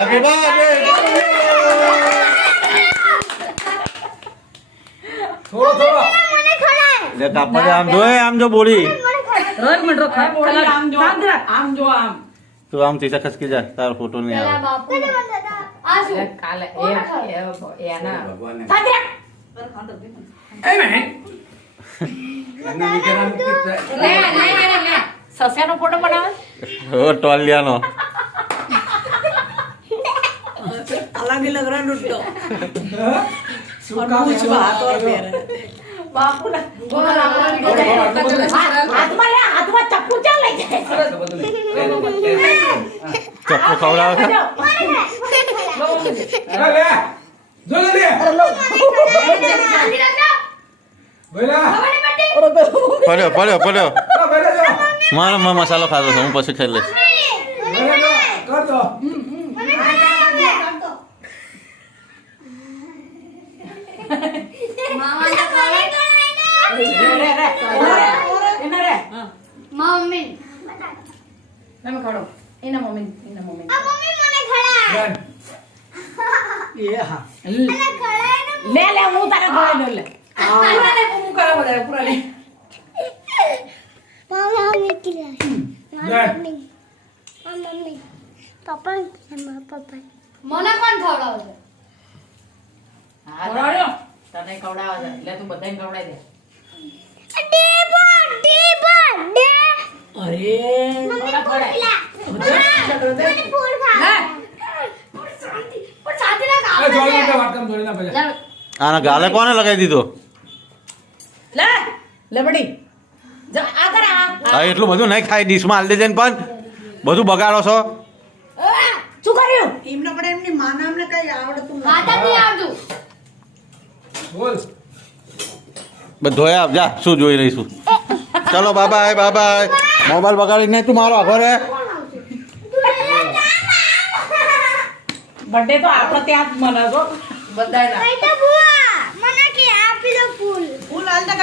Happy birthday થોડો લે કાપડે આમ જો બોલી રોજ મંડરો આમ જો આમ તું આમ થી ખસકી જા તારો ફોટો નહીં આવે કાલે એના સસ્યાનો ફોટો બનાવે ઓ ટોલિયાનો अलग ही लग रहा है लुट्टो कुछ बात और कह रहे બાપુ ના હાથમાં ચપ્પુ ચાલ લઈ જાય ચપ્પુ ખવડાવે છે પડ્યો મારો મસાલો ખાધો છે હું પછી ખાઈ લઈશ ये हाँ લે હું તારે ખવડાવી દઉં લે મને કોણ ખવડાવશે? ખવડાવ્યો તને ખવડાવે છે એટલે તું બધાને ખવડાવી દે अरे આના ગાલે કોને લગાવી દીધો લે લે બડી આ કર હા એટલું બધું નહીં ખાઈ ડીશમાં હાલ દેજે ને પણ બધું બગાડો છો શું કર્યું इमना पड़े इमनी माना हमने कहीं आवड़ तुम ખાતા જ નહીં આવતું. બધો આપ જા શું જોઈ રહીશું ચલો બાય બાય મોબાઈલ બગાડી નહીં તું મારો આભાર હે બર્થડે તો આપણે ત્યાં જ મનાવશો બધાના કઈ તો બુઆ, મને કે આપી દો ફૂલ. फूल हाल तक